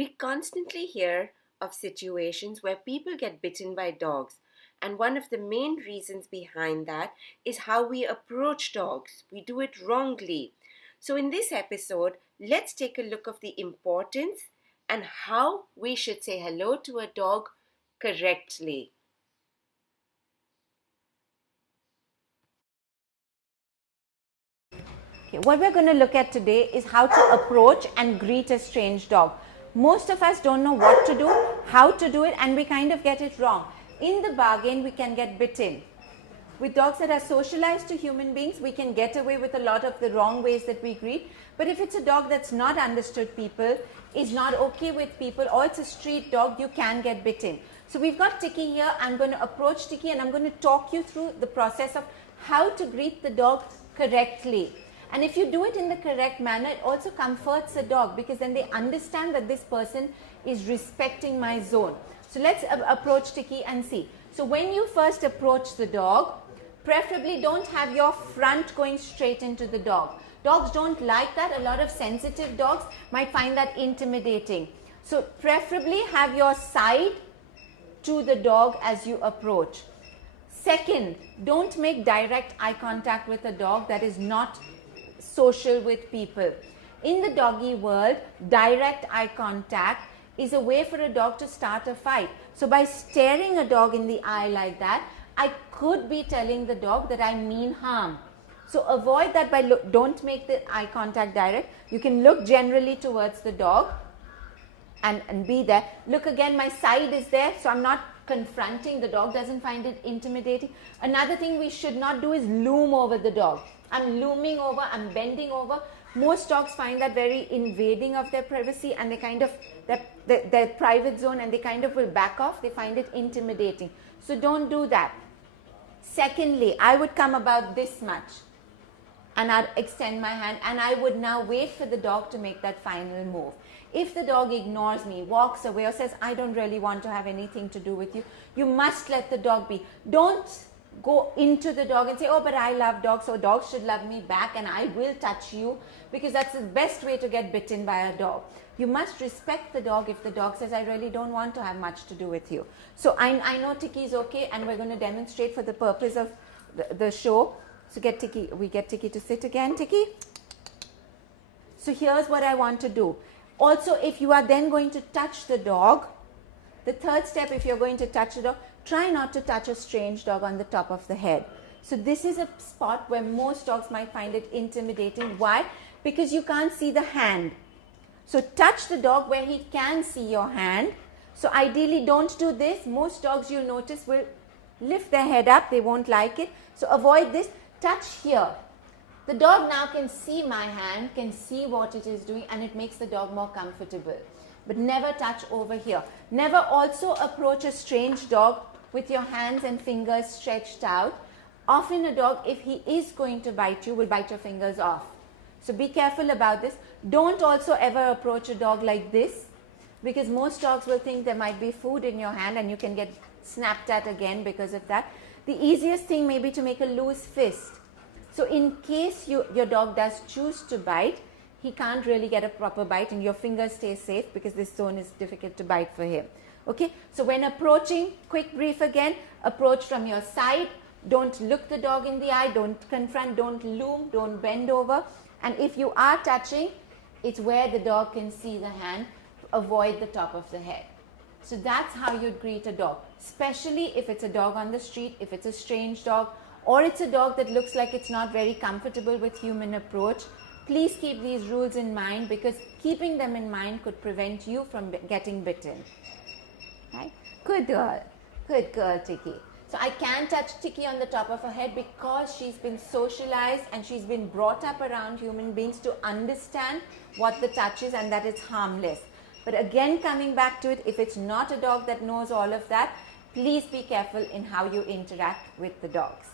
We constantly hear of situations where people get bitten by dogs, and one of the main reasons behind that is how we approach dogs. We do it wrongly. So, in this episode, let's take a look of the importance and how we should say hello to a dog correctly. Okay, what we're going to look at today is how to approach and greet a strange dog. Most of us don't know what to do, how to do it, and we kind of get it wrong. In the bargain, we can get bitten. With dogs that are socialized to human beings, we can get away with a lot of the wrong ways that we greet. But if it's a dog that's not understood people, is not okay with people, or it's a street dog, you can get bitten. So we've got Tiki here. I'm going to approach Tiki and I'm going to talk you through the process of how to greet the dog correctly. And if you do it in the correct manner, it also comforts the dog, because then they understand that this person is respecting my zone. So let's approach Tiki and see. So when you first approach the dog, preferably don't have your front going straight into the dog. Dogs don't like that. A lot of sensitive dogs might find that intimidating. So preferably have your side to the dog as you approach. Second, don't make direct eye contact with a dog that is not social with people. In the doggy world, direct eye contact is a way for a dog to start a fight. So by staring a dog in the eye like that, I could be telling the dog that I mean harm. So avoid that by don't make the eye contact direct. You can look generally towards the dog and be there. Look again, my side is there, so I'm not confronting. The dog doesn't find it intimidating. Another thing we should not do is loom over the dog. I'm looming over, I'm bending over. Most dogs find that very invading of their privacy, and they kind of, their private zone, and they kind of will back off. They find it intimidating. So don't do that. Secondly, I would come about this much and I'd extend my hand, and I would now wait for the dog to make that final move. If the dog ignores me, walks away, or says, I don't really want to have anything to do with you, you must let the dog be. Don't go into the dog and say, oh, but I love dogs, so dogs should love me back and I will touch you, because that's the best way to get bitten by a dog. You must respect the dog if the dog says, I really don't want to have much to do with you. So I know Tiki is okay, and we're going to demonstrate for the purpose of the show. So we get Tiki to sit again. Tiki. So here's what I want to do. Also, if you are then going to touch the dog, the third step, if you're going to touch the dog, try not to touch a strange dog on the top of the head. So this is a spot where most dogs might find it intimidating. Why? Because you can't see the hand. So touch the dog where he can see your hand. So ideally don't do this. Most dogs, you'll notice, will lift their head up. They won't like it. So avoid this. Touch here. The dog now can see my hand, can see what it is doing, and it makes the dog more comfortable. But never touch over here. Never also approach a strange dog with your hands and fingers stretched out. Often a dog, if he is going to bite you, will bite your fingers off. So be careful about this. Don't also ever approach a dog like this, because most dogs will think there might be food in your hand and you can get snapped at again because of that. The easiest thing may be to make a loose fist. So in case your dog does choose to bite, he can't really get a proper bite and your fingers stay safe, because this zone is difficult to bite for him. Okay, so when approaching, quick brief again, approach from your side. Don't look the dog in the eye, don't confront, don't loom, don't bend over. And if you are touching, it's where the dog can see the hand. Avoid the top of the head. So that's how you'd greet a dog, especially if it's a dog on the street, if it's a strange dog, or it's a dog that looks like it's not very comfortable with human approach. Please keep these rules in mind, because keeping them in mind could prevent you from getting bitten. Right? Good girl, Tiki. So I can touch Tiki on the top of her head because she's been socialized and she's been brought up around human beings to understand what the touch is and that it's harmless. But again, coming back to it, if it's not a dog that knows all of that, please be careful in how you interact with the dogs.